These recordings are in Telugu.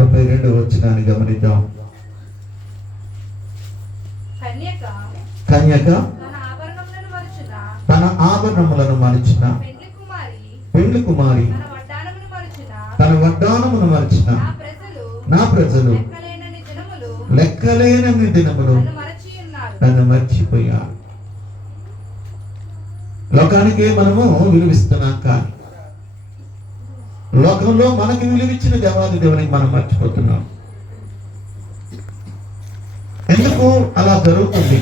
32వ వచనాన్ని గమనిద్దాం. కన్యక తన ఆభరణములను మరచిన, పెండ్లి కుమారి తన వడ్డానమును మరచిన నా ప్రజలు లెక్కలేనన్ని దినములు నన్ను మర్చిపోయారు. లోకానికే మనము విలువిస్తున్నాం, కానీ లోకంలో మనకి విలువిచ్చిన దేవాది దేవునికి మనం మర్చిపోతున్నాం. ఎందుకు అలా జరుగుతుంది?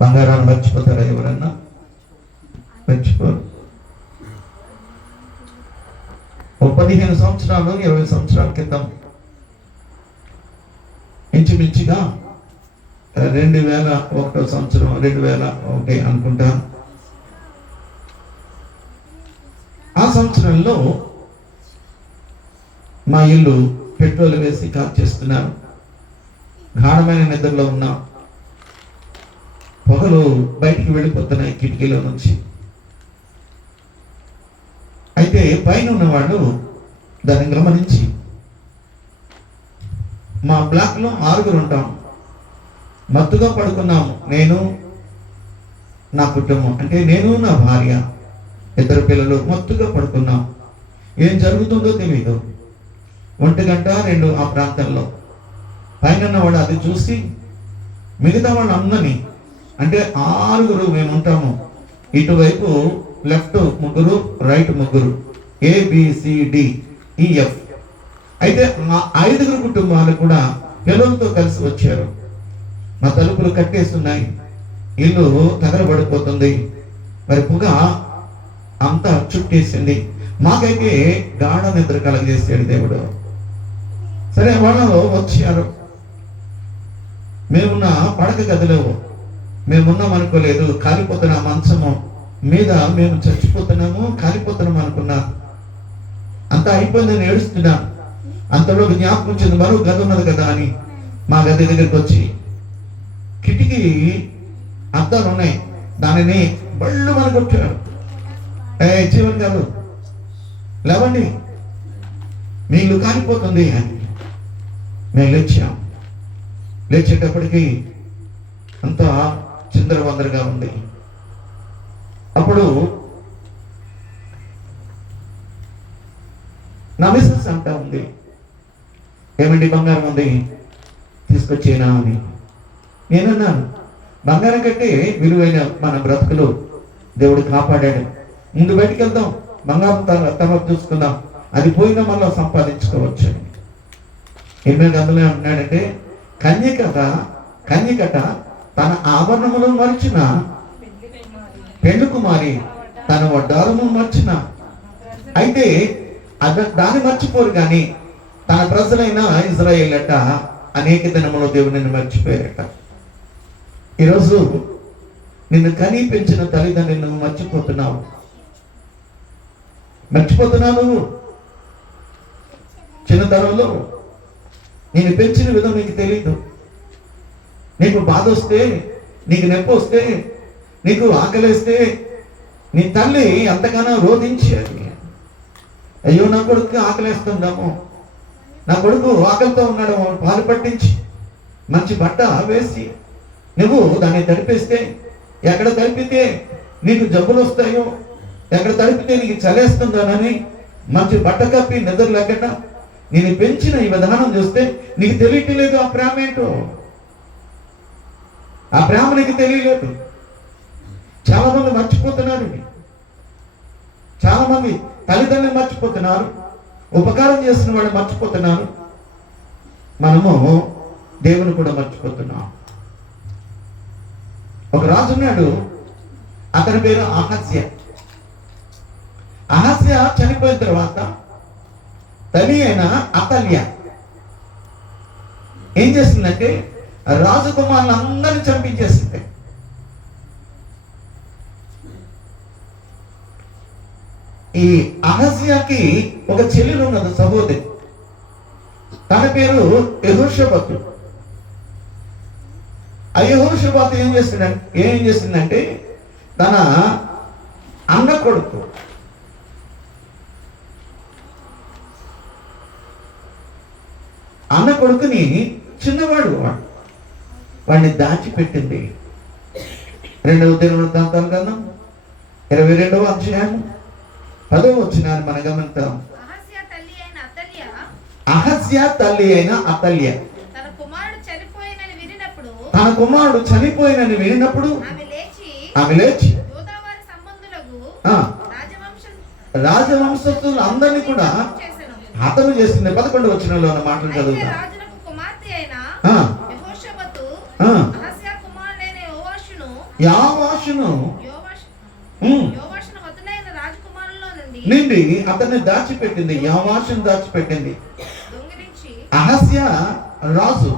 బంగారాన్ని మర్చిపోతారా ఎవరన్నా? మర్చిపోరు. 15 సంవత్సరాలు 20 సంవత్సరాల క్రితం ఇంచుమించుగా 2001 సంవత్సరం 2001 అనుకుంటా, ఆ సంవత్సరంలో మా ఇల్లు పెట్రోల్ వేసి కాల్ చేస్తున్నారు. గాఢమైన నిద్రలో ఉన్నాం. పొగలు బయటికి వెళ్ళిపోతున్నాయి కిటికీలో నుంచి. అయితే పైన ఉన్నవాడు దాన్ని గమనించి, మా బ్లాక్లో 6 ఉంటాం, మత్తుగా పడుకున్నాము. నేను, నా కుటుంబం, అంటే నేను నా భార్య 2 పిల్లలు మత్తుగా పడుకున్నాం. ఏం జరుగుతుందో తెలియదు. 1:02 ఆ ప్రాంతంలో పైన ఉన్నవాడు అది చూసి మిగతా వాళ్ళు అందరినీ, అంటే 6 మేము ఉంటాము, ఇటువైపు లెఫ్ట్ 3, రైట్ 3, ABCDEF. అయితే మా 5 కుటుంబాలు కూడా పిల్లలతో కలిసి వచ్చారు. మా తలుపులు కట్టేస్తున్నాయి, ఇల్లు తగలబడిపోతుంది, మరి పొగ అంతా చుట్టేసింది. మాకైతే గాఢ నిద్ర కలగజేసాడు దేవుడు. సరే, వాళ్ళు వచ్చారు. మేమున్న పడక గదిలో మేమున్నాం అనుకోలేదు. కాలిపోతున్న మంచము మీద మేము చచ్చిపోతున్నాము, కాలిపోతున్నాం అనుకున్నా. అంతా అయిపోయిందని ఏడుస్తున్నా. అంతలో జ్ఞాపకం వచ్చింది, మరో గది ఉన్నది కదా అని మా గది దగ్గరికి వచ్చి, కిటికీ అద్దాలు ఉన్నాయి, దానిని బళ్ళు మన కొట్టాడు. జీవన్ గారు లేవండి, మీ ఇల్లు కాలిపోతుంది అని. మేము లేచాం. లేచేటప్పటికి అంతా చిందరవందరగా ఉంది. అప్పుడు నా మిస్సెస్ అంటా ఉంది, ఏమండి బంగారం ఉంది తీసుకొచ్చేనా అని. నేనన్నాను, బంగారం కంటే విలువైన మన బ్రతుకులు దేవుడు కాపాడాడు. ముందు బయటికి వెళ్దాం, బంగారం తర్వాత చూసుకుందాం, అది పోయినా మళ్ళీ సంపాదించుకోవచ్చు. ఎనిమిది అందులో అంటున్నాడంటే, కన్యకట తన ఆభరణములను మర్చిన, పెండ్లి కుమారి తన వడ్డారము మర్చిన. అయితే దాన్ని మర్చిపోరు, కానీ తన ప్రజలైన ఇజ్రాయేలట అనేక దినములో దేవుని మర్చిపోయారట. ఈరోజు నిన్ను కని పెంచిన తల్లిదండ్రులను మర్చిపోతున్నావు. నువ్వు చిన్నతనంలో నేను పెంచిన విధం నీకు తెలియదు. నీకు బాధ వస్తే, నీకు నొప్పి వస్తే, నీకు ఆకలిస్తే నీ తల్లి అంతగానో రోధించేది. అయ్యో నా కొడుకు ఆకలిస్తుందామో, నా కొడుకు ఆకలితో ఉన్నాడు, పాలు పట్టించి మంచి బట్ట వేసి నువ్వు దాన్ని తడిపేస్తే, ఎక్కడ తడిపితే నీకు జబ్బులు వస్తాయో, ఎక్కడ తడిపితే నీకు చలేస్తుందోనని మంచి బట్ట కప్పి నిద్ర లేకుండా నేను పెంచిన ఈ విధానం చూస్తే నీకు తెలియట్లేదు ఆ ప్రేమ ఏంటో. ఆ ప్రేమ నీకు తెలియలేదు. చాలా మంది మర్చిపోతున్నారు. చాలా మంది తల్లిదండ్రులు మర్చిపోతున్నారు, ఉపకారం చేసిన వాళ్ళు మర్చిపోతున్నారు. మనము దేవుని కూడా మర్చిపోతున్నాం. ఒక రాజు ఉన్నాడు, అతని పేరు అహస్య. అహస్య చనిపోయిన తర్వాత తల్లి అయిన అతల్య ఏం చేసిందంటే రాజకుమారులు అందరినీ చంపించేసింది. ఈ అహస్యాకి ఒక చెల్లెలు ఉన్నది, సహోదరి. తన పేరు యెహోషాపాతు. ఆ యెహోషాపాతు ఏం చేసిందంటే తన అన్న కొడుకు అన్న కొడుకుని చిన్నవాడు వాడిని దాచిపెట్టింది. 2వ దినవృత్తాంతాల గ్రంథం 22వ అధ్యాయం 10వ వచనాన్ని మనం గమనిద్దాం. అహజ్యా తల్లి అయిన అతల్య తన కుమారుడు చనిపోయినని వినినప్పుడు ఆమె లేచి రాజవంశస్థులు అందరినీ కూడా హతము చేసింది. 11వ వచనంలో ఉన్న మాటలు చదువుతా. యోవాషును నిండి అతన్ని దాచిపెట్టింది. యోవాషును దాచిపెట్టింది. అహస్య రాజు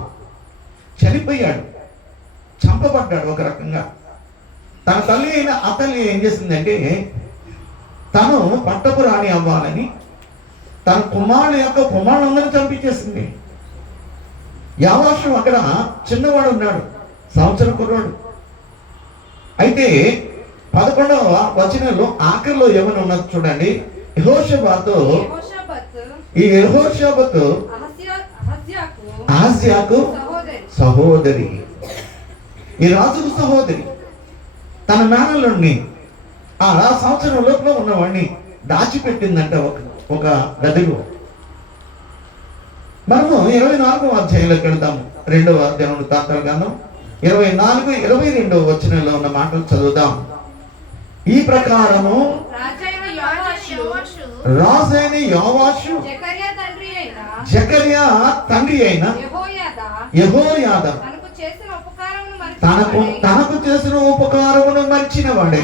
చనిపోయాడు, చంపబడ్డాడు. ఒక రకంగా తన తల్లి అయిన అతల్లి ఏం చేసిందంటే, తను పట్టపు రాణి అవ్వాలని తన కుమారులందరినీ చంపించేసింది. యోవాషు అక్కడ చిన్నవాడు ఉన్నాడు, సంవత్సరం కుర్రాడు. అయితే 11వ వచనంలో ఆఖరిలో ఏమని ఉన్నది చూడండి. యెహోషాబాతు అహజ్యాకు సహోదరి, ఈ రాజుకు సహోదరి. తన మేనల్లుడిని ఆ సంవత్సరం లోపల ఉన్నవాడిని దాచిపెట్టిందంట ఒక గదిలో. మనము 24వ అధ్యాయంలోకి వెళ్దాము. 2వ అధ్యాయం వృత్తాంతాల గ్రంథం 24, 22వ వచనంలో ఉన్న మాటలు చదువుదాం. ఈ ప్రకారము రాజైన యోవాషు జకర్యా తండ్రి అయిన యెహోయాదా తనకు చేసిన ఉపకారమును మర్చిన వాడే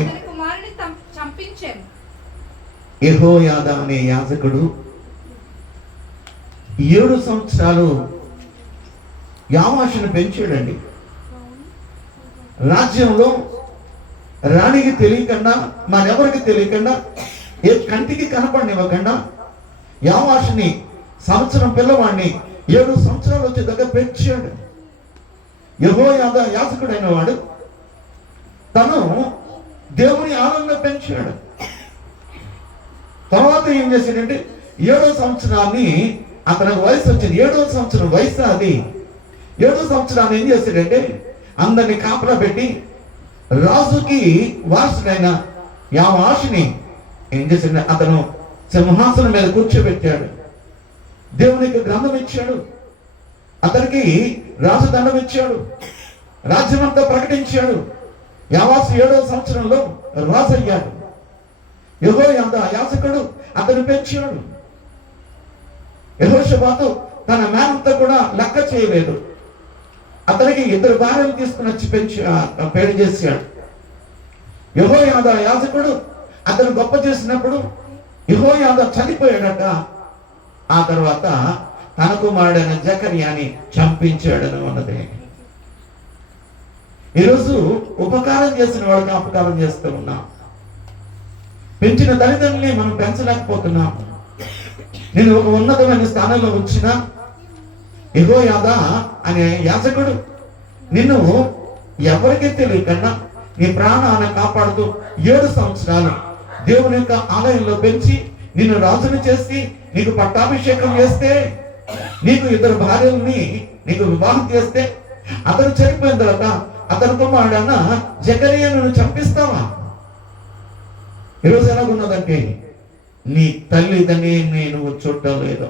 యెహోయాదా అనే యాజకుడు 7 సంవత్సరాలు యోవాషును పెంచాడండి. రాజ్యంలో రాణికి తెలియకుండా, మరెవరికి తెలియకుండా, ఏ కంటికి కనపడనివ్వకుండా యోవాషుని సంవత్సరం పిల్లవాడిని 7 సంవత్సరాలు వచ్చే దగ్గర పెంచాడు. యెహోయాదా యాజకుడైన వాడు తను దేవుని ఆనందంలో పెంచాడు. తర్వాత ఏం చేశాడంటే 7వ సంవత్సరాన్ని అతనికి వయసు వచ్చింది. 7వ సంవత్సరం వయసు అది. 7వ సంవత్సరాన్ని ఏం చేశాడంటే అందరినీ కాపలా పెట్టి రాజుకి వారసుడైన యోవాషుని ఏం చేశాడు, అతను సింహాసనం మీద కూర్చోబెట్టాడు. దేవునికి గ్రంథం ఇచ్చాడు, అతనికి రాజదండం ఇచ్చాడు, రాజ్యమంతా ప్రకటించాడు. యోవాషు 7వ సంవత్సరంలో రాజు అయ్యాడు. యెహోయాదా యాజకుడు అతను పెంచాడు. యెహోషాబాతు తన మేనంతా కూడా లెక్క చేయలేదు. అతనికి 2 భార్యలు తీసుకుని వచ్చి పెళ్లి చేశాడు. యెహోయాదా యాజకుడు అతను గొప్ప చేసినప్పుడు యెహోయాదా చనిపోయాడట. ఆ తర్వాత తన కుమారుడైన జకర్యాని చంపించాడని ఉన్నది. ఈరోజు ఉపకారం చేసిన వాడికి అపకారం చేస్తూ ఉన్నాం. పెంచిన తల్లిదండ్రుల్ని మనం పెంచలేకపోతున్నాం. నేను ఒక ఉన్నతమైన స్థానంలో వచ్చిన యెహోయాదా అనే యాజకుడు నిన్ను ఎవరికీ తెలియకుండా నీ ప్రాణాన్ని కాపాడుతూ 7 సంవత్సరాలు దేవుని యొక్క ఆలయంలో పెంచి నిన్ను రాజుని చేసి నీకు పట్టాభిషేకం చేస్తే, నీకు 2 భార్యల్ని నీకు వివాహం చేస్తే, అతను చనిపోయిన తర్వాత అతని కుమారుడైన జకర్యాను చంపిస్తావా? ఈరోజు ఎలాగున్నదంటే, నీ తల్లిదండ్రులని నువ్వు చూడలేదు,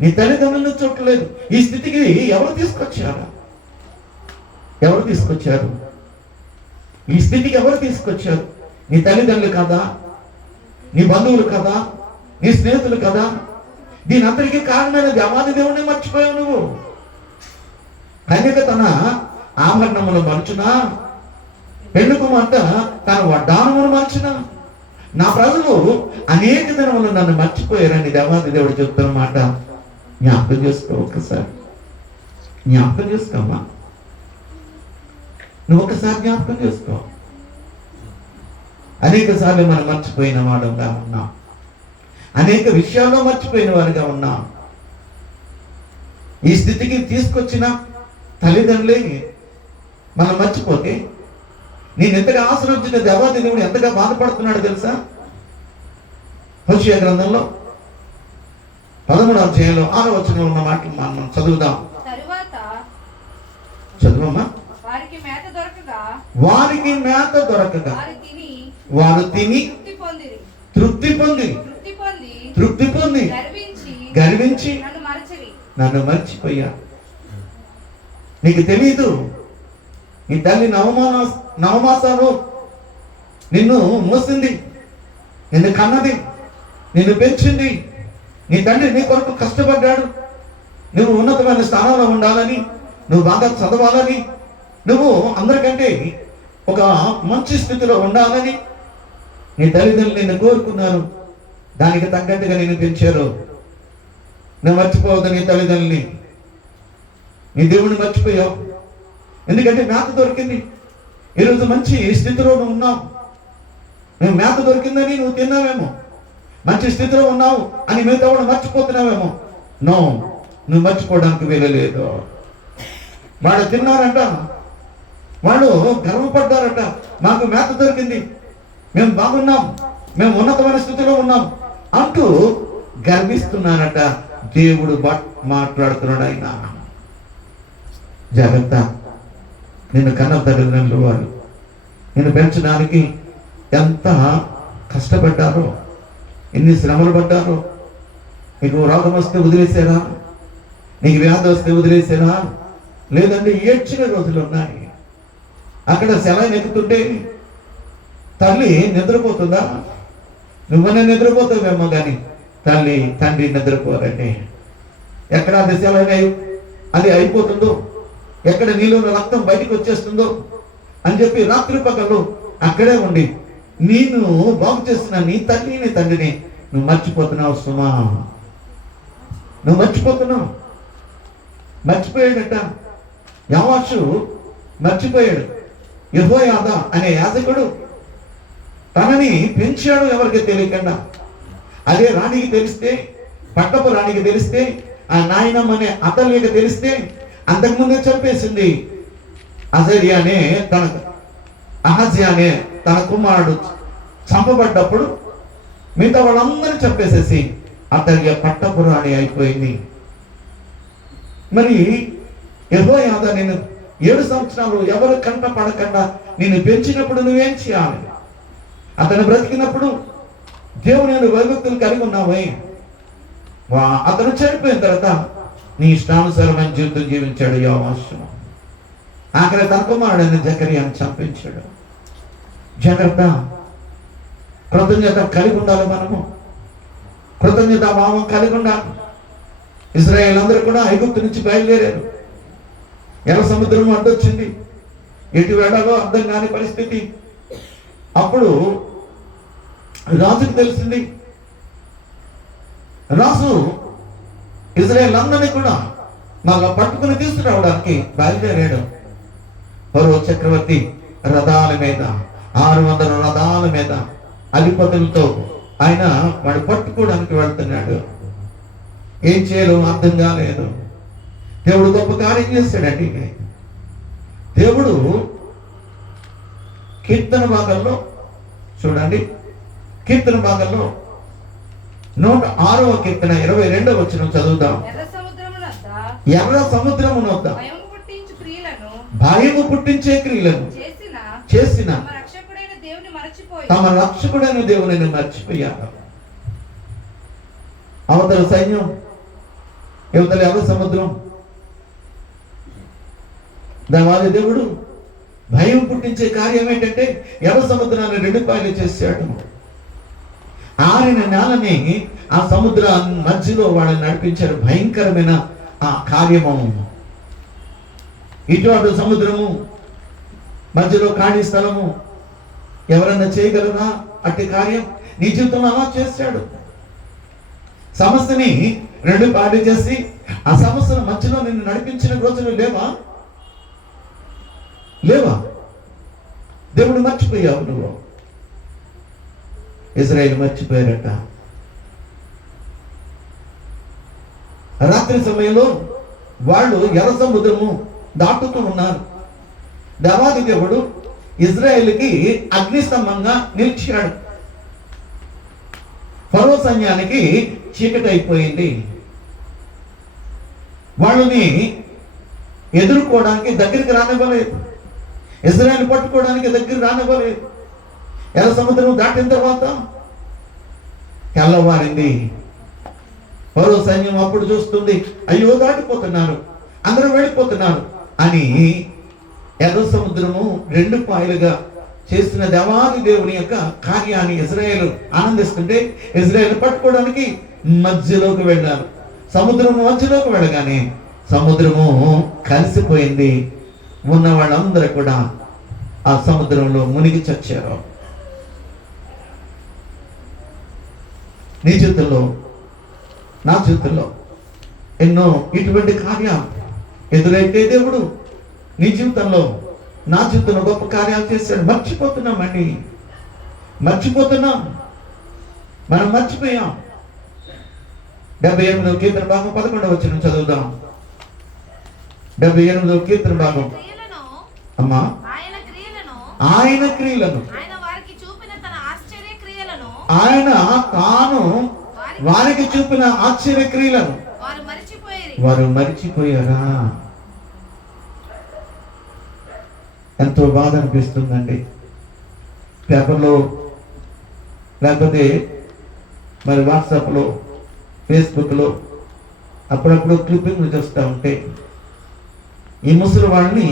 నీ తల్లిదండ్రులను చూడలేదు. ఈ స్థితికి ఎవరు తీసుకొచ్చారు? ఎవరు తీసుకొచ్చారు? ఈ స్థితికి ఎవరు తీసుకొచ్చారు? నీ తల్లిదండ్రులు కదా, నీ బంధువులు కదా, నీ స్నేహితులు కదా. దీని అందరికీ కారణమైన దేవాది దేవుడిని మర్చిపోయావు నువ్వు. కన్యక తన ఆభరణములు మర్చునా, పెళ్లి కుమార్తె తన వడ్డానమును మర్చునా, నా ప్రజలు అనేక దినములు నన్ను మర్చిపోయారని దేవాది దేవుడు చెప్తున్న మాట జ్ఞాపకం చేసుకో. ఒక్కసారి జ్ఞాపకం చేసుకోమ్మా, నువ్వు ఒకసారి జ్ఞాపకం చేసుకో. అనేక సార్లు మనం మర్చిపోయిన వాడుగా ఉన్నాం, అనేక విషయాల్లో మర్చిపోయిన వారుగా ఉన్నాం. ఈ స్థితికి తీసుకొచ్చిన తల్లిదండ్రులే మనం మర్చిపోతే నేను ఎంతగా ఆశ్రయించిన దేవాది దేవుడు ఎంతగా బాధపడుతున్నాడు తెలుసా? హోషేయ గ్రంథంలో 13వ అధ్యాయంలో 6వ వచనంలో ఉన్న మాటలు మనం చదువుదాం. చదువమ్మా. వారికి మేత దొరకగా వారు తిని తృప్తి పొంది గర్వించి నన్ను మర్చిపోయా. నీకు తెలీదు, నీ తల్లి నవమాసాలు నిన్ను మోసింది, నిన్ను కన్నది, నిన్ను పెంచింది. నీ తండ్రి నీ కొరకు కష్టపడ్డాడు. నువ్వు ఉన్నతమైన స్థానంలో ఉండాలని, నువ్వు బాగా చదవాలని, నువ్వు అందరికంటే ఒక మంచి స్థితిలో ఉండాలని నీ తల్లిదండ్రులు నిన్ను కోరుకున్నారు. దానికి తగ్గట్టుగా నేను పెంచారు. నువ్వు మర్చిపోవద్దు నీ తల్లిదండ్రుల్ని, నీ దేవుడిని మర్చిపోయావు. ఎందుకంటే మేత దొరికింది. ఈరోజు మంచి స్థితిలో నువ్వు ఉన్నావు. నువ్వు మేత దొరికిందని నువ్వు తిన్నావేమో, మంచి స్థితిలో ఉన్నావు అని మిగతా కూడా మర్చిపోతున్నావేమో. నో, నువ్వు మర్చిపోవడానికి వీలలేదు. వాడు తిన్నారంట, వాళ్ళు గర్వపడ్డారట, మాకు మేత దొరికింది, మేము బాగున్నాం, మేము ఉన్నతమైన స్థితిలో ఉన్నాం అంటూ గర్విస్తున్నారట. దేవుడు మాట్లాడుతున్నాడు. ఆయన జాగ్రత్త. నిన్ను కన్న తల్లిదండ్రులు వాళ్ళు నిన్ను పెంచడానికి ఎంత కష్టపడ్డారో, ఎన్ని శ్రమలు పడ్డారో. నీకు రోగం వస్తే వదిలేసారా? నీకు వ్యాధి వస్తే వదిలేసారా? లేదంటే ఏడ్చిన రోజులు ఉన్నాయి. అక్కడ సెలవు ఎక్కుతుంటే తల్లి నిద్రపోతుందా? నువ్వనే నిద్రపోతావేమో కానీ తల్లి తండ్రి నిద్రపోరండి. ఎక్కడ అది సెలవు అది అయిపోతుందో, ఎక్కడ నీలో రక్తం బయటకు వచ్చేస్తుందో అని చెప్పి రాత్రి పగలు అక్కడే ఉండి నేను బాగు చేసిన నీ తల్లి నీ తండ్రిని నువ్వు మర్చిపోతున్నావు సుమా. నువ్వు మర్చిపోయాడట. యోవాషు మర్చిపోయాడు. యెహోయాదా అనే యాజకుడు తనని పెంచాడు ఎవరికి తెలియకుండా. అదే రాణికి తెలిస్తే, పట్టపు రాణికి తెలిస్తే, ఆ నాయనమ్మ అనే అతల్లికి తెలిస్తే అంతకుముందే చంపేసింది. అహజ్యా అనే తన కుమారుడు చంపబడ్డప్పుడు మిగతా వాళ్ళందరూ చంపేసేసి అతల్య పట్టపు రాణి అయిపోయింది. మరి యెహోయాదా నేను 7 సంవత్సరాలు ఎవరు కంట పడకుండా నేను పెంచినప్పుడు నువ్వేం చేయాలి? అతను బ్రతికినప్పుడు దేవుని వైభక్తులు కలిగి ఉన్నావే. అతను చనిపోయిన తర్వాత నీ ఇష్టానుసారమైన జీవితం జీవించాడు యోవాషు. ఆఖరి తన కుమారుడైన జకర్యాను చంపించాడు. జాగ్రత్త. కృతజ్ఞత కలిగి ఉండాలి. మనము కృతజ్ఞత భావం కలిగి ఉండాలి. ఇశ్రాయేలు అందరూ కూడా ఐగుప్తు నుంచి బయలుదేరారు. ఎర్ర సముద్రం అడ్డొచ్చింది. ఎటు వెళ్ళాలో అర్థం కాని పరిస్థితి. అప్పుడు రాజుకు తెలిసింది. రాజు ఇజ్రాయేల్ అందరినీ కూడా మళ్ళా పట్టుకుని తీసుకురావడానికి బయలుదేరాడు. ఫరో చక్రవర్తి రథాల మీద 600 రథాల మీద అధిపతులతో ఆయన వాడు పట్టుకోవడానికి వెళ్తున్నాడు. ఏం చేయాలో అర్థం కాలేదు. దేవుడు గొప్ప కార్యం చేశాడండి. దేవుడు కీర్తన భాగంలో చూడండి, కీర్తన భాగంలో 106వ కీర్తన 22వ వచనం చదువుదాం. ఎర్ర సముద్రమునొద్ద భయము పుట్టించే క్రియలను చేసిన తమ రక్షకుడైన దేవుని మర్చిపోయారు. అవతల సైన్యం, యువతల ఎర్ర సముద్రం. దాని దేవుడు భయం పుట్టించే కార్యం ఏంటంటే ఎర్ర సముద్రాన్ని 2 పాయలు చేశాడు. ఆరిన నేలని ఆ సముద్ర మధ్యలో వాళ్ళని నడిపించారు. భయంకరమైన ఆ కార్యము. ఇటు అటు సముద్రము మధ్యలో ఖాళీ స్థలము. ఎవరన్నా చేయగలరా అట్టి కార్యం? నీ జీవితంలో అలా చేశాడు. సమస్యని 2 పాయలు చేసి ఆ సమస్యను మధ్యలో నిన్ను నడిపించిన రోజులు లేవా? దేవుడు మర్చిపోయావు నువ్వు. ఇజ్రాయేల్ మర్చిపోయారట. రాత్రి సమయంలో వాళ్ళు ఎర్ర సముద్రము దాటుతూ ఉన్నారు. దేవాది దేవుడు ఇజ్రాయేల్కి అగ్నిస్తంభంగా నిలిచాడు. ఫరో సైన్యానికి చీకటి అయిపోయింది. వాళ్ళని ఎదుర్కోవడానికి దగ్గరికి రానివ్వలేదు. ఇజ్రాయెల్ పట్టుకోవడానికి దగ్గరికి రానివ్వలేదు. ఎర్ర సముద్రం దాటిన తర్వాత తెల్లవారింది. ఫరో సైన్యం అప్పుడు చూస్తుంది, అయ్యో దాటిపోతున్నారు, అందరూ వెళ్ళిపోతున్నారు అని. ఎర్ర సముద్రము 2 పాయలుగా చేసిన దేవాది దేవుని యొక్క కార్యాన్ని ఇజ్రాయేల్ ఆనందిస్తుంటే, ఇజ్రాయేల్ పట్టుకోవడానికి మధ్యలోకి వెళ్ళారు. సముద్రము మధ్యలోకి వెళ్ళగానే సముద్రము కలిసిపోయింది. ఉన్న వాళ్ళందరూ కూడా ఆ సముద్రంలో మునిగి చచ్చారు. నీ జీవితంలో, నా జీవితంలో ఎన్నో ఇటువంటి కార్యాలు ఎదురైతే దేవుడు నీ జీవితంలో, నా జీవితంలో గొప్ప కార్యాలు చేశాడు. మర్చిపోతున్నామండి, మర్చిపోతున్నాం. మనం మర్చిపోయాం. 78వ కీర్తన భాగం 11వ వచనం చదువుదాం. 78వ కీర్తన భాగం. అమ్మా, ఆయన క్రియలను ఆయన తాను వారికి చూపిన ఆశ్చర్య క్రియలను వారు మరిచిపోయారా? ఎంతో బాధ అనిపిస్తుందండి. పేపర్లో లేకపోతే మరి వాట్సాప్లో, ఫేస్బుక్లో అప్పుడప్పుడు క్లిప్పింగ్లు చూస్తూ ఉంటే ఈ ముసలి వాళ్ళని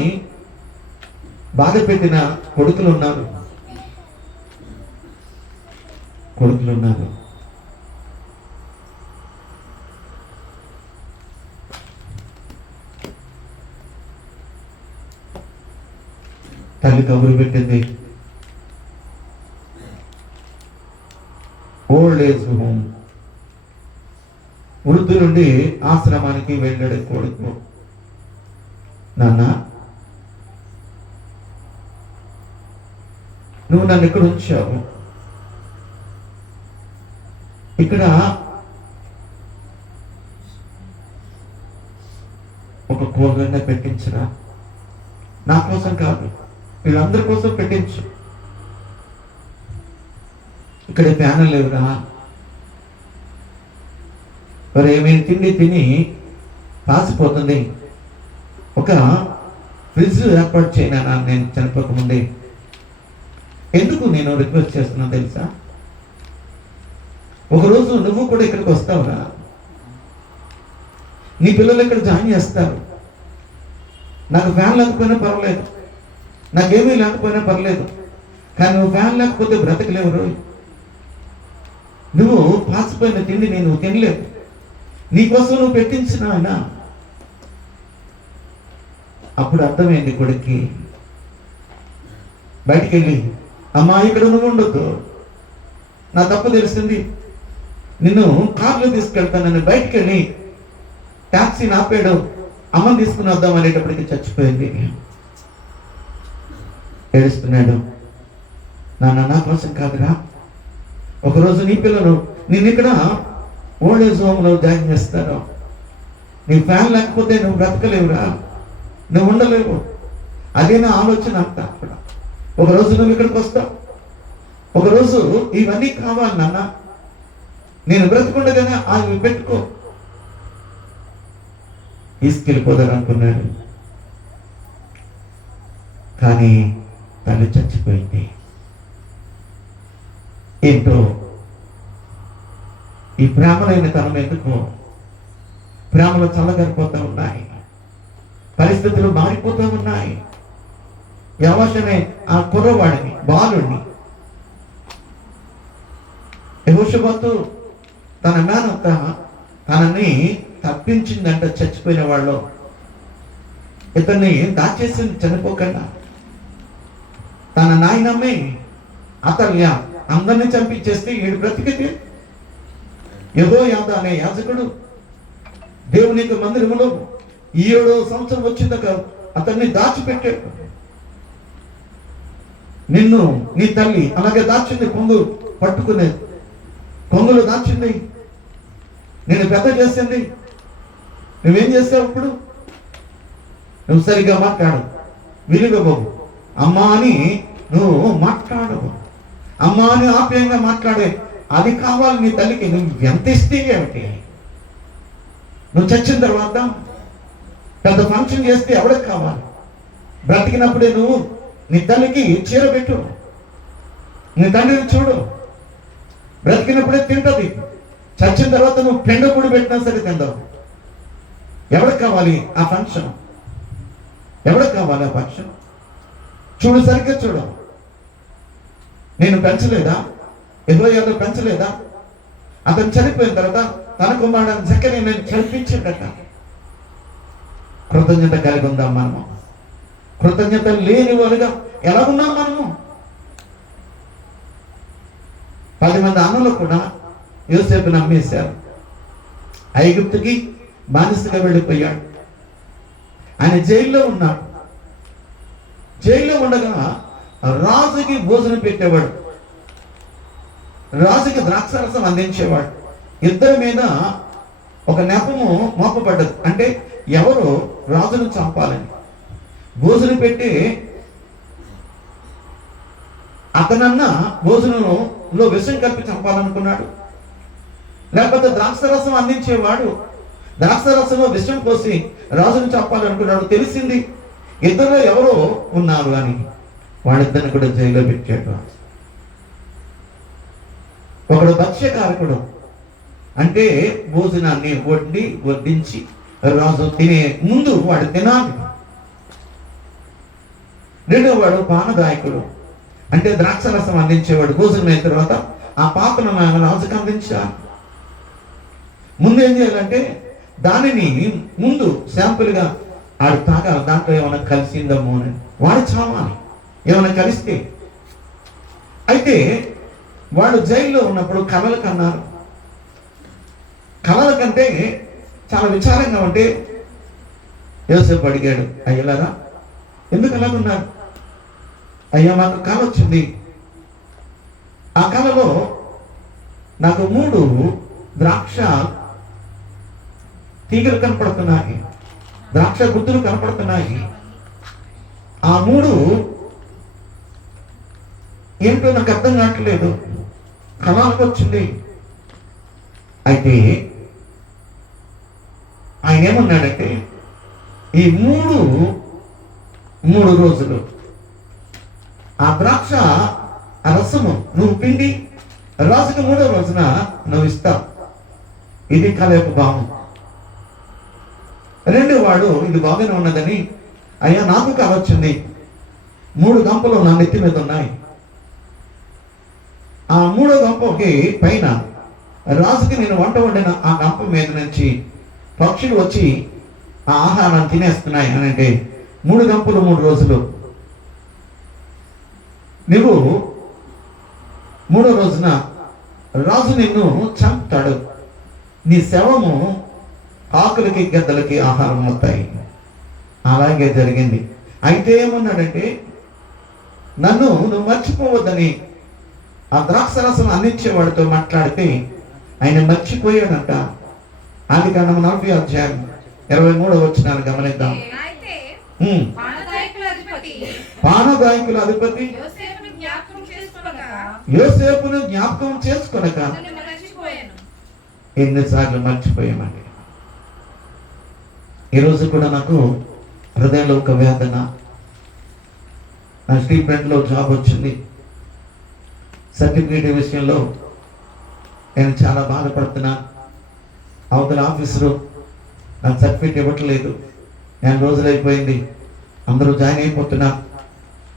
బాధ పెట్టిన కొడుకులు ఉన్నారు. తల్లి కబురు పెట్టింది, ఓల్డ్ ఏజ్ హోమ్, వృద్ధు నుండి ఆశ్రమానికి వెళ్ళాడు కొడుకు. నాన్న, నువ్వు నన్ను ఇక్కడ ఉంచావు, ఇక్కడ ఒక కూరగాయ పెట్టించరా? నా కోసం కాదు, వీళ్ళందరి కోసం పెట్టించు. ఇక్కడ ఫ్యాన్లు లేవురా, మరి ఏమైనా తిండి తిని పాసిపోతుంది, ఒక ఫ్రిడ్జ్ ఏర్పాటు చేయనా నేను చనిపోకముందే. ఎందుకు నేను రిక్వెస్ట్ చేస్తున్నా తెలుసా? ఒకరోజు నువ్వు కూడా ఇక్కడికి వస్తావురా, నీ పిల్లలు ఇక్కడ జాయిన్ చేస్తారు. నాకు ఫ్యాన్ లేకపోయినా పర్వాలేదు, నాకేమీ లేకపోయినా పర్లేదు, కానీ నువ్వు ఫ్యాన్ లేకపోతే బ్రతకలేవు. నువ్వు పాసిపోయిన తిండి నేను తినలేవు, నీకోసం నువ్వు పెట్టించిన ఆయన. అప్పుడు అర్థమైంది కొడుక్కి. బయటికి వెళ్ళి, అమ్మా ఇక్కడ నువ్వు ఉండొద్దు, నా తప్పు తెలిసింది, నిన్ను కార్లో తీసుకెళ్తానని బయటికి వెళ్ళి ట్యాక్సీని ఆపాడు. అమ్మని తీసుకుని వద్దాం అనేటప్పటికి చచ్చిపోయింది. ఏడుస్తున్నాడు, నాన్న నా కోసం కాదురా, ఒకరోజు నీ పిల్లలు నేను ఇక్కడ ఓల్డ్ ఏజ్ హోమ్లో జాయిన్ చేస్తారు, నీ ఫ్యాన్ లేకపోతే నువ్వు బ్రతకలేవురా, నువ్వు ఉండలేవు. అదే నా ఆలోచన అంతా. అక్కడ ఒకరోజు నువ్వు ఇక్కడికి వస్తావు, ఒకరోజు ఇవన్నీ కావాలి నాన్న, నేను బ్రతకుండగానే అవి పెట్టుకో. తీసుకెళ్ళిపోదారనుకున్నాడు, కానీ తల్లి చచ్చిపోయింది. ఏంటో ఈ ప్రేమలైన తనం ఎందుకో ప్రేమలు చల్లగరిపోతూ ఉన్నాయి, పరిస్థితులు మారిపోతూ ఉన్నాయి. యెహోషువనే ఆ కుర్రవాడిని, బాలుడిని, యెహోషువతు తన మేనత్త తనని తప్పించిందంట చచ్చిపోయిన వాళ్ళు. ఇతన్ని దాచేసింది చనిపోకుండా. తన నాయనమ్మే అతల్య అందరినీ చంపించేస్తే ఈడు బ్రతికితే యెహోయాదా అనే యాజకుడు దేవునికి మందిరంలో 7వ సంవత్సరం వచ్చిందాక అతన్ని దాచిపెట్టాడు. నిన్ను నీ తల్లి అలాగే దాచింది, కొంగు పట్టుకునేది, కొంగులు దాచింది, నేను పెద్ద చేసింది. నువ్వేం చేస్తావు ఇప్పుడు? నువ్వు సరిగ్గా మాట్లాడు, విలువబాబు, అమ్మా అని నువ్వు మాట్లాడవు, అమ్మా అని ఆప్యాయంగా మాట్లాడే అది కావాలి నీ తల్లికి. నువ్వు ఎంత ఇస్తే ఏమిటి? నువ్వు చచ్చిన తర్వాత పెద్ద ఫంక్షన్ చేస్తే ఎవరికి కావాలి? బ్రతికినప్పుడే నువ్వు నీ తల్లికి చీర పెట్టు, నీ తండ్రిని చూడు. బ్రతికినప్పుడే తింటది, చచ్చిన తర్వాత నువ్వు పెండ కూడా పెట్టినా సరే తిందావు. ఎవరికి కావాలి ఆ ఫంక్షన్? ఎవరికి కావాలి ఆ ఫంక్షన్? చూడు, సరిగ్గా చూడు. నేను పెంచలేదా? యెహోయాను పెంచలేదా? అతను చనిపోయిన తర్వాత తన కుమారుడు జక్కని నేను చనిపించాడట. కృతజ్ఞత కలిగి ఉందాం మనము. కృతజ్ఞత లేని వారుగా ఎలా ఉన్నాం మనము? 10 మంది అన్నలు కూడా యోసేపుని అమ్మేశారు. ఐగుప్తుకి బానిసగా వెళ్ళిపోయాడు. ఆయన జైల్లో ఉన్నాడు. జైల్లో ఉండగా రాజుకి భోజనం పెట్టేవాడు, రాజుకి ద్రాక్షారసం అందించేవాడు. ఇద్దరి మీద ఒక నెపము మోపబడ్డది. అంటే ఎవరు రాజును చంపాలని. భోజనం పెట్టి అతనన్నా భోజనంలో విషం కలిపి చంపాలనుకున్నాడు, లేకపోతే ద్రాక్షరసం అందించేవాడు ద్రాక్షరసంలో విషం పోసి రాజును చంపాలనుకున్నాడు. తెలిసింది ఇద్దరు ఎవరో ఉన్నారు అని. వాళ్ళిద్దరిని కూడా జైల్లో పెట్టాడు. ఒకడు భక్ష్యకారకుడు, అంటే భోజనాన్ని వడ్డించి రాజు తినే ముందు వాడు తినాలి. రెండో వాడు పానదాయకుడు, అంటే ద్రాక్షరసం అందించేవాడు. భోజనం అయిన తర్వాత ఆ పాత్రను రాజుకు అందించాలి. ముందు ఏం చేయాలంటే దానిని ముందు శాంపుల్గా ఆడు తాగాలి. దాంట్లో ఏమైనా కలిసిందమ్మో అని వాడు చావాలి, ఏమైనా కలిస్తే. అయితే వాడు జైల్లో ఉన్నప్పుడు కలలు కన్నారు. కలల కంటే చాలా విచారంగా ఉంటే యోసేపు అడిగాడు, అయ్యలారా ఎందుకు అలాగున్నారు? అయ్యా మాకు కల వచ్చింది. ఆ కలలో నాకు 3 ద్రాక్ష తీగలు కనపడుతున్నాయి, ద్రాక్ష గుత్తులు కనపడుతున్నాయి. ఆ 3 ఏంటో నాకు అర్థం కావట్లేదు, కళలకు వచ్చింది. అయితే ఆయన ఏమన్నాడంటే ఈ 3 రోజులు ఆ ద్రాక్ష రసము నువ్వు పిండి రాజుకు 3వ రోజున నువ్వు ఇస్తావు. ఇది కళ యొక్క భావం. రెండో వాడు ఇది బాగానే ఉన్నదని, అయ్యా నాకు కళ వచ్చింది, 3 గంపలు నా నెత్తి మీద ఉన్నాయి. ఆ 3వ గంపకి పైన రాజుకి నేను వంట వండిన ఆ గంప మీద నుంచి పక్షులు వచ్చి ఆ ఆహారాన్ని తినేస్తున్నాయి అని. అంటే 3 గంపలు 3 రోజులు. నువ్వు 3వ రోజున రాజు నిన్ను చంపుతాడు, నీ శవము ఆకులకి గద్దలకి ఆహారం అవుతాయి. అలాగే జరిగింది. అయితే ఏమన్నాడంటే నన్ను నువ్వు మర్చిపోవద్దని ఆ ద్రాక్షరసం అందించేవాడితో మాట్లాడితే ఆయన మర్చిపోయాడంట. ఆదికాండము 40వ అధ్యాయం 23వ వచనాన్ని గమనిద్దాం. పానదాయకుల అధిపతి యోసేపును జ్ఞాపకం చేసుకొనక ఎన్నిసార్లు మర్చిపోయామండి. ఈరోజు కూడా నాకు హృదయంలో ఒక వేదన. నా స్టీట్మెంట్లో జాబ్ వచ్చింది, సర్టిఫికేట్ విషయంలో నేను చాలా బాధపడుతున్నా. అవతల ఆఫీసరు నాకు సర్టిఫికేట్ ఇవ్వట్లేదు. నేను రోజులైపోయింది, అందరూ జాయిన్ అయిపోతున్నా.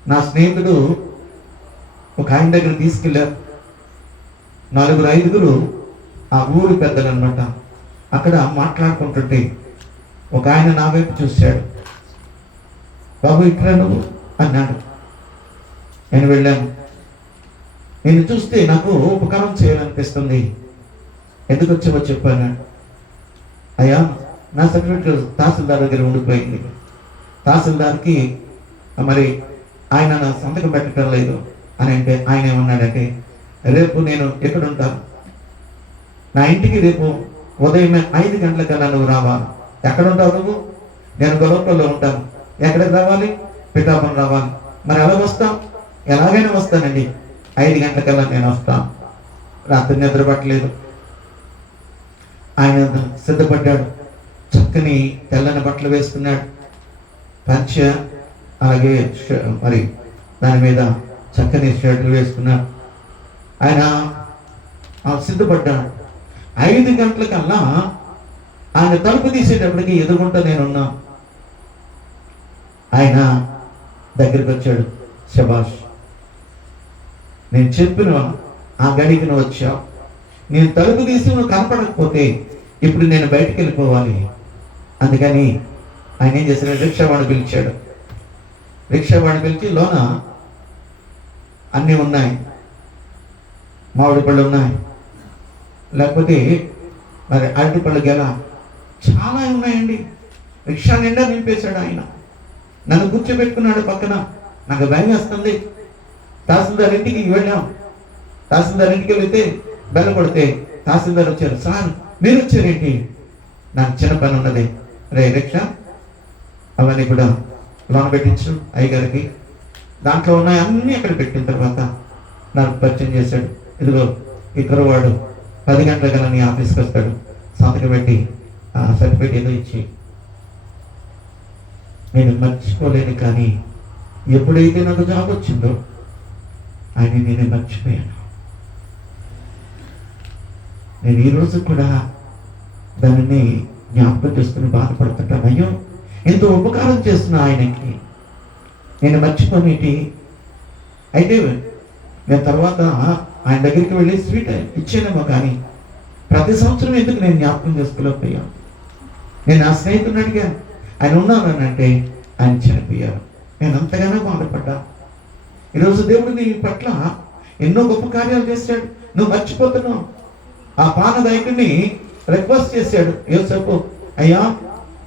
నా స్నేహితుడు ఒక ఆయన దగ్గర తీసుకెళ్ళారు. 4-5 ఆ ఊరి పెద్దలు అనమాట. అక్కడ మాట్లాడుకుంటుంటే ఒక ఆయన నా వైపు చూశాడు. బాబు ఇక్కడ నువ్వు అన్నాడు. నేను వెళ్ళాను. నేను చూస్తే నాకు ఉపకారం చేయాలనిపిస్తుంది, ఎందుకు వచ్చావో చెప్పాను. అయ్యా నా సర్టిఫికేట్ తహసీల్దార్ దగ్గర ఉండిపోయింది, తహసీల్దార్కి మరి ఆయన నా సంతకం పెట్టడం లేదు అని. అంటే ఆయన ఏమన్నాడంటే రేపు నేను ఎక్కడ ఉంటాను, నా ఇంటికి రేపు ఉదయం 5 గంటలకల్లా నువ్వు రావాలి. ఎక్కడ ఉంటావు నువ్వు? నేను గొలవలో ఉంటాను. ఎక్కడికి రావాలి? పిఠాపురం రావాలి. మరి ఎలా వస్తాం? ఎలాగైనా వస్తానండి, 5 గంటలకల్లా నేను వస్తాను. రాత్రి నిద్ర పట్టలేదు. ఆయన సిద్ధపడ్డాడు. చక్కని తెల్లని బట్టలు వేసుకున్నాడు, పంచ అలాగే మరి దాని మీద చక్కని షర్ట్లు వేసుకున్నాడు. ఆయన సిద్ధపడ్డాడు. 5 గంటలకల్లా ఆయన తలుపు తీసేటప్పటికి ఎదుగుంటా నేనున్నా. ఆయన దగ్గరికి వచ్చాడు. శబాష్, నేను చెప్పిన ఆ గడికి నువ్వు వచ్చావు. నేను తలుపు తీసి నువ్వు కనపడకపోతే ఇప్పుడు నేను బయటికి వెళ్ళిపోవాలి. అందుకని ఆయన ఏం చేశాడు, రిక్షావాడిని పిలిచాడు. రిక్షావాడిని పిలిచి, లోన అన్నీ ఉన్నాయి, మామిడి పళ్ళు ఉన్నాయి, లేకపోతే మరి అరటి పళ్ళు గెల చాలా ఉన్నాయండి. రిక్షా నిండా నింపేశాడు ఆయన. నన్ను కూర్చోబెట్టుకున్నాడు పక్కన. నాకు భయం వేస్తుంది. తహసీల్దార్ ఇంటికి వెళ్ళాం. తహసీల్దార్ ఇంటికి వెళితే బెల్ల కొడితే తహసీల్దార్ వచ్చారు. సార్ మీరు వచ్చారేంటి? నాకు చిన్న పని ఉన్నది. రే రిక్షా అవన్నీ కూడా లోన పెట్టించు అయ్యగారికి. దాంట్లో ఉన్నాయి అన్నీ అక్కడ పెట్టిన తర్వాత నాకు పరిచయం చేశాడు. ఇదిగో ఇక్కడ వాడు 10 గంటల కల్లా నీ ఆఫీస్కి వస్తాడు, సంతకం పెట్టి ఆ సర్టిఫికేట్ ఏదో ఇచ్చి. నేను మర్చిపోలేను, కానీ ఎప్పుడైతే నాకు జాబ్ వచ్చిందో ఆయన నేనే మర్చిపోయాను. నేను ఈరోజు కూడా దానిని జ్ఞాపకం చేసుకుని బాధపడుతుంటాను. అయ్యో, ఎంతో ఉపకారం చేస్తున్నా ఆయనకి, నేను మర్చిపోనేటి. అయితే నేను తర్వాత ఆయన దగ్గరికి వెళ్ళి స్వీట్ ఇచ్చానేమో, కానీ ప్రతి సంవత్సరం ఎందుకు నేను జ్ఞాపకం చేసుకోలేకపోయాను. నేను ఆ స్నేహితుడిని అడిగాను, ఆయన ఉన్నానని అంటే ఆయన చనిపోయారు. నేను అంతగానో బాధపడ్డా. ఈరోజు దేవుడు నీ పట్ల ఎన్నో గొప్ప కార్యాలు చేశాడు, నువ్వు మర్చిపోతున్నావు. ఆ పానదాయకుడిని రిక్వెస్ట్ చేశాడు యోసేపు, అయ్యా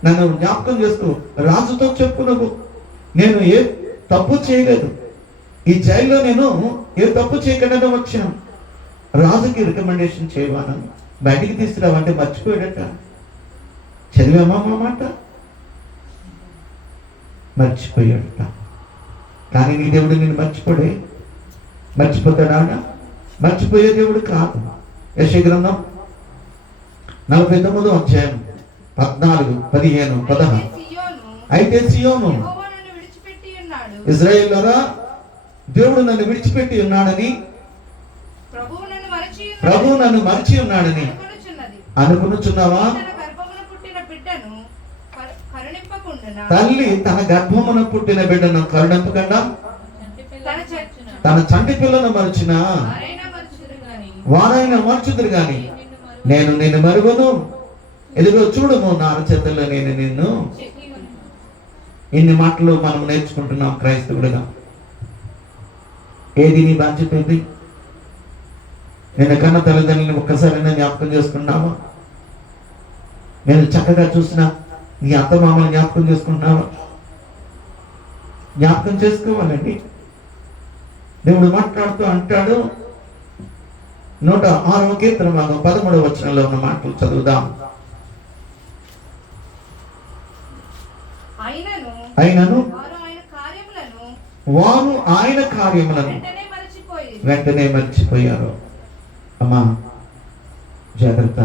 నన్ను జ్ఞాపకం చేస్తూ రాజుతో చెప్పు, నేను ఏ తప్పు చేయలేదు, ఈ జైల్లో నేను ఏ తప్పు చేయకుండా వచ్చాను, రాజుకి రికమెండేషన్ చేయవాను, బయటికి తీసుకురావంటే మర్చిపోయాడట. చదివామా మా మాట? మర్చిపోయాడట. కానీ నీ దేవుడు నేను మర్చిపోతాడా? మర్చిపోయే దేవుడు కాదు. యెషయా గ్రంథం 49వ అధ్యాయం 14, 15, 16. అయితే సియోను, ఇశ్రాయేలురా, దేవుడు నన్ను విడిచిపెట్టి ఉన్నాడని, ప్రభువు నన్ను మరచి ఉన్నాడని అనుకునుచున్నావా? తల్లి తన గర్భమున పుట్టిన బిడ్డను కరుణింపకుండా తన చంటి పిల్లను మరచిన వారైనా మర్చుదురు గాని నేను నిన్ను మరువను. ఎదుగో చూడము, నా అరచేతుల్లో నేను నిన్ను. ఇన్ని మాటలు మనం నేర్చుకుంటున్నాం క్రైస్తవుడిగా. ఏది నీ బాధ్యత? ఏంటి? నేను కన్న తల్లిదండ్రులను ఒక్కసారి నేను జ్ఞాపకం చేసుకున్నావా? నేను చక్కగా చూసిన నీ అత్తమామని జ్ఞాపకం చేసుకుంటున్నావా? జ్ఞాపకం చేసుకోవాలండి. దేవుడు మాట్లాడుతూ అంటాడు, 106వ కీర్తన భాగం 13వ వచనంలో ఉన్న మాటలు చదువుదాం. అయినను వారు ఆయన కార్యములను వెంటనే మర్చిపోయారు. అమ్మా జాగ్రత్త,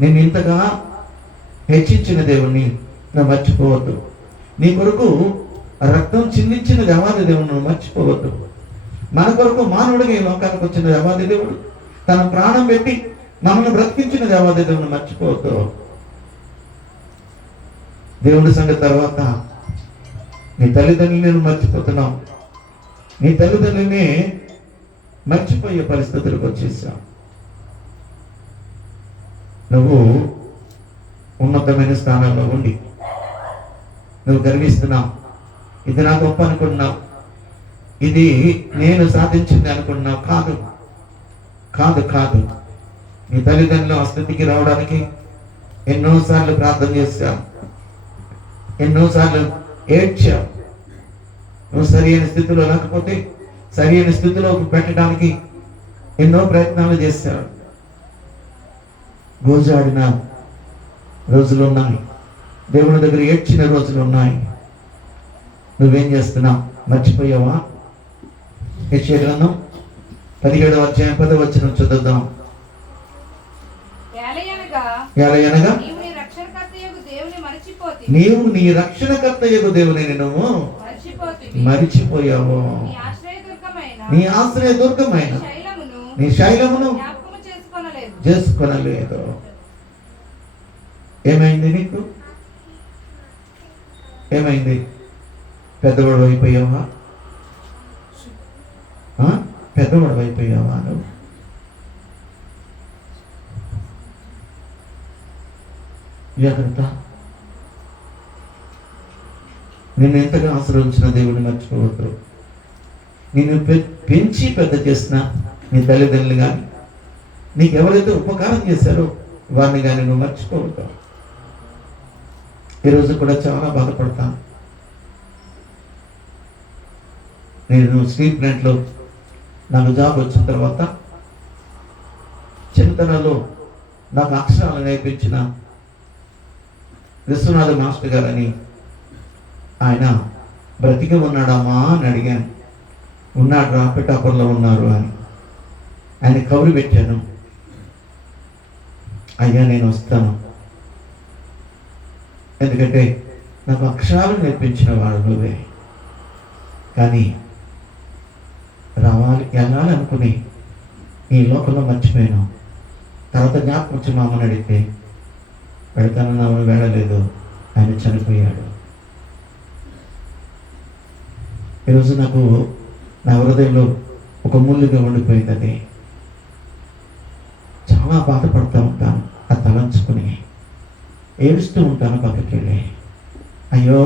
నేను ఇంతగా హెచ్చించిన దేవుణ్ణి నువ్వు మర్చిపోవద్దు. నీ కొరకు రక్తం చిందించిన దేవాది దేవుడు నువ్వు మర్చిపోవద్దు. మన కొరకు మానవుడిగా ఈ లోకానికి వచ్చిన దేవాది దేవుడు, తన ప్రాణం పెట్టి మనల్ని బ్రతికించిన దేవాది దేవుడిని మర్చిపోవద్దు. దేవుడి సంగతి తర్వాత నీ తల్లిదండ్రులని నువ్వు మర్చిపోతున్నావు. నీ తల్లిదండ్రులని మర్చిపోయే పరిస్థితులకు వచ్చేసావు. నువ్వు ఉన్నతమైన స్థానంలో ఉండి నువ్వు గర్విస్తున్నావు. ఇది నా గొప్ప అనుకున్నావు, ఇది నేను సాధించింది అనుకున్నావు. కాదు కాదు కాదు. నీ తల్లిదండ్రులు ఆ స్థితికి రావడానికి ఎన్నోసార్లు ప్రార్థన చేశావు, ఎన్నోసార్లు ఏడ్చావు. నువ్వు సరైన స్థితిలో లేకపోతే సరైన స్థితిలోకి పెట్టడానికి ఎన్నో ప్రయత్నాలు చేశావు. గోజాడిన రోజులు ఉన్నాయి, దేవుని దగ్గర ఏడ్చిన రోజులు ఉన్నాయి. నువ్వేం చేస్తున్నావు? మర్చిపోయావా? యెషయా గ్రంథం 17వ అధ్యాయం 10వ వచనం చదువుదాం. ఏలయనగా నీవు నీ నీవు నీ రక్షణకర్త యొక్క దేవుని నువ్వు మరిచిపోయావు. నీ ఆశ్రయ దుర్గమైన నీ శైలమును చేసుకొనలేదు. ఏమైంది నీకు? ఏమైంది? పెద్దవాడు అయిపోయావా? పెద్దవాడు అయిపోయావా నువ్వు? జాగ్రత్త. నిన్ను ఎంతగా ఆశ్రయించిన దేవుడిని మర్చిపోవద్దు. నిన్ను పెంచి పెద్ద చేసిన నీ తల్లిదండ్రులు కానీ నీకు ఎవరైతే ఉపకారం చేశారో వారిని కానీ నువ్వు మర్చిపోవద్దు. ఈరోజు కూడా చాలా బాధపడతాను. నేను స్టీల్ ప్లాంట్లో నాకు జాబ్ వచ్చిన తర్వాత చిన్నతనంలో నాకు అక్షరాలు నేర్పించిన విశ్వనాథ మాస్టర్ గారని, ఆయన బ్రతికి ఉన్నాడమ్మా అని అడిగాను. ఉన్నాడు రా, పిఠాపురంలో ఉన్నారు అని. ఆయన కబురు పెట్టాను. అయ్యా నేను వస్తాను, ఎందుకంటే నాకు అక్షరాలు నేర్పించిన వాడు నువ్వే. కానీ వెళ్ళాలి అనుకుని ఈ లోకంలో మర్చిపోయాను. తర్వాత జ్ఞాపకం వచ్చి మా అమ్మని అడిగితే వెళ్తానన్నా వెళ్ళలేదు, ఆయన చనిపోయాడు. ఈరోజు నాకు నా హృదయంలో ఒక ముళ్ళుగా ఉండిపోయింది. అది చాలా బాధపడుతూ ఉంటాను. ఆ తలంచుకుని ఏడుస్తూ ఉంటాను పక్కకి వెళ్ళి. అయ్యో,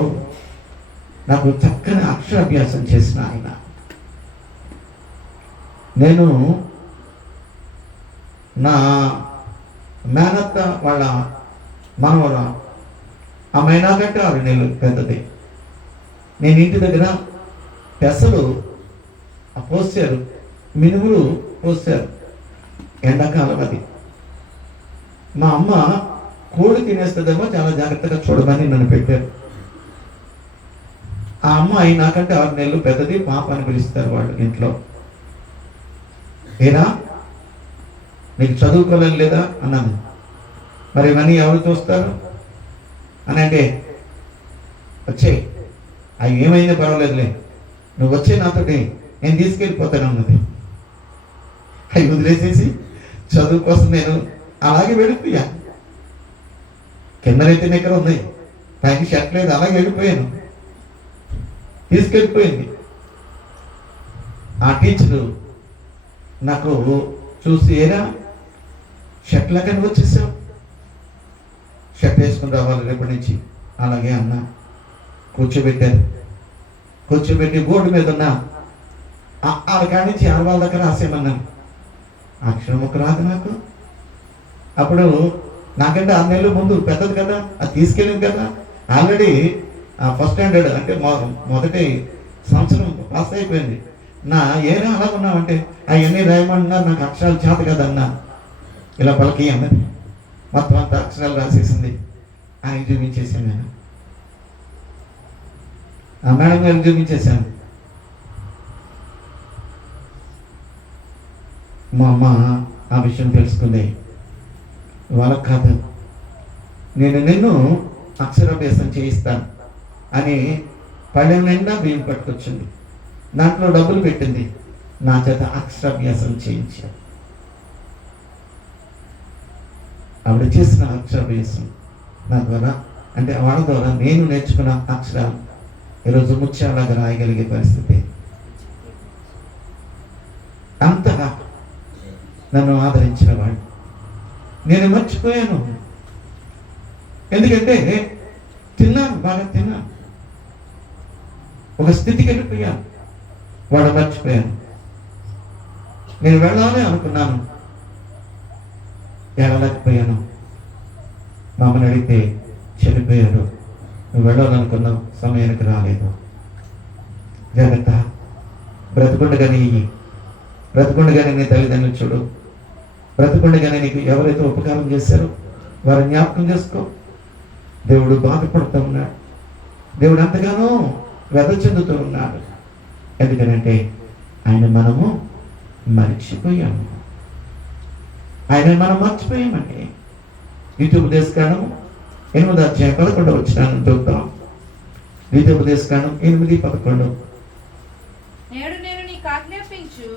నాకు చక్కని అక్షరాభ్యాసం చేసిన ఆయన. నేను నా మేనత్త వాళ్ళ మనవల అమ్మాయి నాకంటే 6 నెలలు పెద్దది. నేను ఇంటి దగ్గర పెసలు పోసారు, మినుములు పోసారు, ఎండాకాలం అది. మా అమ్మ కోడి తినేస్తుందేమో చాలా జాగ్రత్తగా చూడమని నన్ను పెట్టారు. ఆ అమ్మాయి నాకంటే 6 నెలలు పెద్దది, పాప అని పిలుస్తారు వాళ్ళు ఇంట్లో. ఏనా నీకు చదువుకోలేని లేదా అన్నాను. మరి ఇవన్నీ ఎవరు చూస్తారు అని అంటే, వచ్చే అవి ఏమైందో పర్వాలేదులే, నువ్వు వచ్చే నాతోటి నేను తీసుకెళ్ళిపోతాను అన్నది. అవి వదిలేసేసి చదువు కోసం నేను అలాగే వెళ్ళిపోయా. కిందనైతే నిక్కర ఉంది, పైకి షర్ట్ లేదు, అలాగే వెళ్ళిపోయాను. తీసుకెళ్ళిపోయింది. ఆ టీచరు నాకు చూసి, ఏరా షర్ట్ లాగానే వచ్చేసావు, షర్ట్ వేసుకుని రావాలి రేపటి నుంచి. అలాగే అన్న. కూర్చోబెట్టారు. కూర్చోబెట్టి బోర్డు మీద ఉన్న వాళ్ళ కాడి నుంచి వాళ్ళ దగ్గర రాసేమన్నాను. అక్షరం ఒక రాదు నాకు. అప్పుడు నాకంటే 6 నెలల ముందు పెద్దది కదా, అది తీసుకెళ్ళింది కదా. ఆల్రెడీ ఫస్ట్ స్టాండర్డ్ అంటే మొదటి సంవత్సరం పాస్ అయిపోయింది. ఏనా అలా ఉన్నామంటే అవన్నీ రాయమన్నారు. నాకు అక్షరాలు చేత కదన్నా, ఇలా పలకి అన్నది. మొత్తం అంతా అక్షరాలు రాసేసింది. ఆయన చూపించేసాను. నేను ఆ మేడం గారికి చూపించేశాను. మా అమ్మ ఆ విషయం తెలుసుకుంది. వాళ్ళకి కాదు, నేను నిన్ను అక్షరాభ్యాసం చేయిస్తాను అని పళ్ళెం నిండా బియ్యం పట్టుకొచ్చింది. దాంట్లో డబ్బులు పెట్టింది. నా చేత అక్షరాభ్యాసం చేయించాను. ఆవిడ చేసిన అక్షరాభ్యాసం నా ద్వారా, అంటే వాళ్ళ ద్వారా నేను నేర్చుకున్న అక్షరాలు ఈరోజు ముత్యాలాగా రాయగలిగే పరిస్థితి. అంతగా నన్ను ఆదరించిన వాడు. నేను మర్చిపోయాను, ఎందుకంటే తిన్నాను, బాగా తిన్నాను, ఒక స్థితికి వెళ్ళిపోయాను. వాడు మర్చిపోయాను. నేను వెళ్ళాలి అనుకున్నాను, వెళ్ళలేకపోయాను. మా అమ్మని అడిగితే చనిపోయాడు, నువ్వు వెళ్ళాలనుకున్నావు, సమయానికి రాలేదు. జాగ్రత్త. బ్రతుకుండగానే బ్రతుకుండగానే నీ తల్లిదండ్రులు చూడు. బ్రతుకుండగానే నీకు ఎవరైతే ఉపకారం చేశారో వారిని జ్ఞాపకం చేసుకో. దేవుడు బాధపడుతూ ఉన్నాడు. దేవుడు అంతగానో వ్యధ చెందుతూ ఉన్నాడు. ఎందుకనంటే ఆయన మనము మర్చిపోయాము. ఆయన మనం మర్చిపోయామండి. యూట్యూబ్ దేశకాడము 8వ అధ్యాయం 11వ వచనాన్ని చూద్దాం. ద్వితీయోపదేశకాండం 8:11. నేడు నేను నీకు ఆజ్ఞాపించు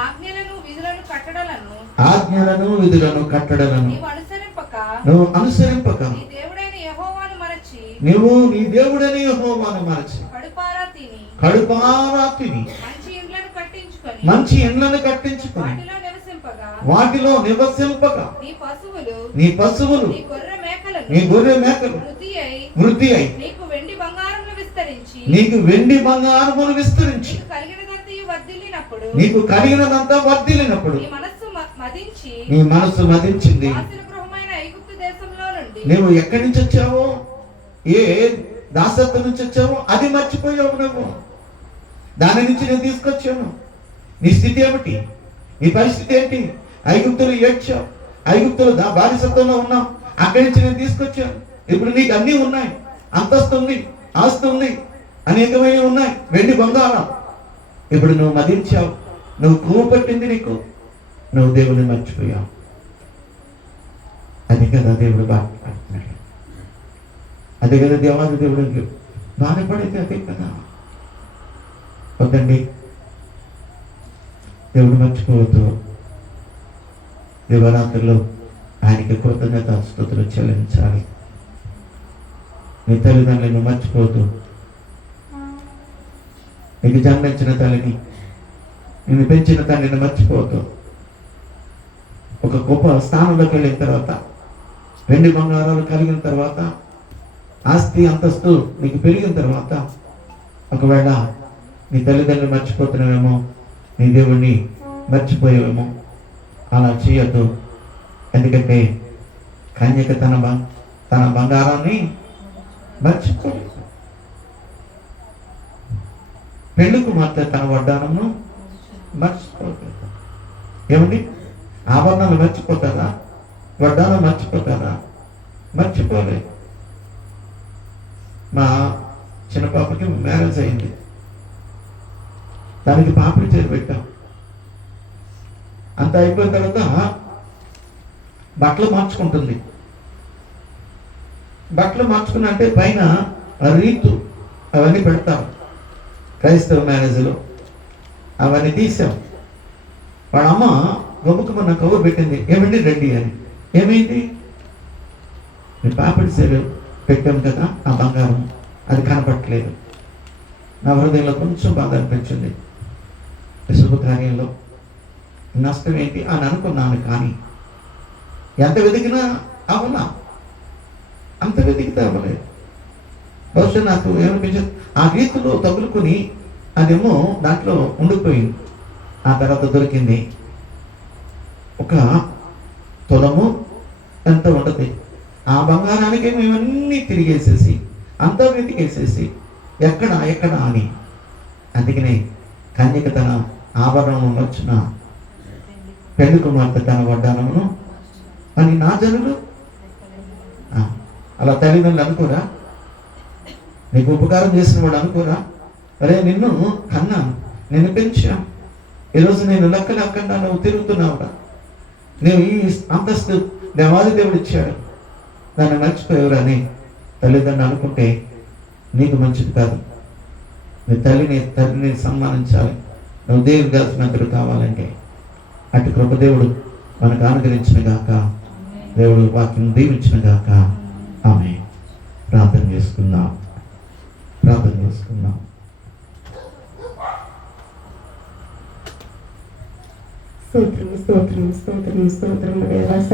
ఆజ్ఞలను విధులను కట్టడలను నువ్వు అనుసరింపక నీ దేవుడైన యెహోవాను మరచి కడుపారా తిని మంచి ఇండ్లను కట్టించుకొని వాటిలో నివసింపక నీ పశువులు నీ గొర్రె మేకలు వృద్ధి అయి నీకు వెండి బంగారమును విస్తరించి నీకు కలిగినదంతా వర్ధిల్లినప్పుడు నీ మనస్సు మదించింది. నువ్వు ఎక్కడి నుంచి వచ్చావో, ఏ దాసత్వం నుంచి వచ్చావో అది మర్చిపోయావు. నువ్వు దాని నుంచి నేను తీసుకొచ్చాను. నీ స్థితి ఏమిటి? నీ పరిస్థితి ఏంటి? ఐగుప్తులు ఏడ్చావు, ఐగుప్తులు బానిసత్వంలో ఉన్నావు, అక్కడి నుంచి నేను తీసుకొచ్చాను. ఇప్పుడు నీకు అన్నీ ఉన్నాయి, అంతస్తు ఉంది, ఆస్తి ఉంది, అనేకమైన ఉన్నాయి, వెండి బంగారం. ఇప్పుడు నువ్వు మదించావు, నువ్వు కొవ్వు పట్టింది నీకు, నువ్వు దేవుని మర్చిపోయావు. అది కదా దేవుడు బాధపడుతున్నాడు, అదే కదా దేవాది దేవుడు బాధపడేది, అదే కదా. వద్దండి, దేవుడు మర్చిపోవద్దు. దివరాత్రులు ఆయనకి కృతజ్ఞతాస్తుతులు చెల్లించాలి. నీ తల్లిదండ్రులను మర్చిపోవద్దు. నీకు జన్మించిన తల్లిని, నిన్ను పెంచిన తల్లిని మర్చిపోవద్దు. ఒక గొప్ప స్థానంలోకి వెళ్ళిన తర్వాత, వెండి బంగారాలు కలిగిన తర్వాత, ఆస్తి అంతస్తు నీకు పెరిగిన తర్వాత, ఒకవేళ నీ తల్లిదండ్రులు మర్చిపోతున్నావేమో, నీ దేవుణ్ణి మర్చిపోయావేమో. అలా చేయొద్దు. ఎందుకంటే కన్యక తన బంగారాన్ని మర్చిపోలేదు. పెళ్లి కుమార్తె తన వడ్డానము మర్చిపోలేదు. ఏమండి, ఆభరణాలు మర్చిపోతారా? వడ్డానం మర్చిపోతారా? మర్చిపోలేదు. మా చిన్న పాపకి మ్యారేజ్ అయింది, దానికి పాపిడి చీర పెట్టాం. అంత అయిపోయిన తర్వాత బట్టలు మార్చుకుంటుంది. బట్టలు మార్చుకున్న అంటే పైన రీతు అవన్నీ పెడతాం క్రైస్తవ మ్యారేజ్లో, అవన్నీ తీసాం. వాళ్ళ అమ్మ గొప్పకున్న కవ్వు పెట్టింది, ఏమండి రండి అని. ఏమైంది? పాపిడి చీర పెట్టాం కదా, ఆ బంగారం అది కనపట్టలేదు. నా హృదయంలో కొంచెం బాధ అనిపించింది. శుభకార్యంలో నష్టం ఏంటి అని అనుకున్నాను, కానీ ఎంత వెతికినా అవలా, అంత వెతికితే అవ్వలేదు. బహుశా నాకు ఏమనిపించింది, ఆ రీతిలో తగులుకొని అదేమో దాంట్లో ఉండిపోయింది. ఆ తర్వాత దొరికింది ఒక తులము ఎంత ఉండదు. ఆ బంగారానికి మేమన్నీ తిరిగేసేసి, అంతా వెతికేసేసి ఎక్కడ అని. అందుకనే కన్యక తన ఆభరణము వచ్చిన, పెళ్లి కుమార్తె తన వడ్డానమును అని నా జనులు అలా తల్లిదండ్రులు అనుకోరా? నీకు ఉపకారం చేసిన వాడు అనుకోరా? అరే, నిన్ను కన్నాను, నిన్ను పెంచాను, ఈరోజు నేను లెక్కకుండా నువ్వు తిరుగుతున్నావురా, నువ్వు ఈ అంతస్తు దేవాది దేవుడు ఇచ్చాడు, దాన్ని మర్చిపోయేవరా అని తల్లిదండ్రులు అనుకుంటే నీకు మంచిది కాదు. నీ తల్లిని సన్మానించాలి. నువ్వు దేవుడు కలిసినంతడు కావాలంటే అటు కృపదేవుడు మనకు అనుగ్రహించిన గాక, దేవుడు వాక్యం దీవించిన గాక. ఆమె ప్రార్థన చేసుకుందాం. స్తోత్రం స్తోత్రం స్తోత్రం స్తోత్రం.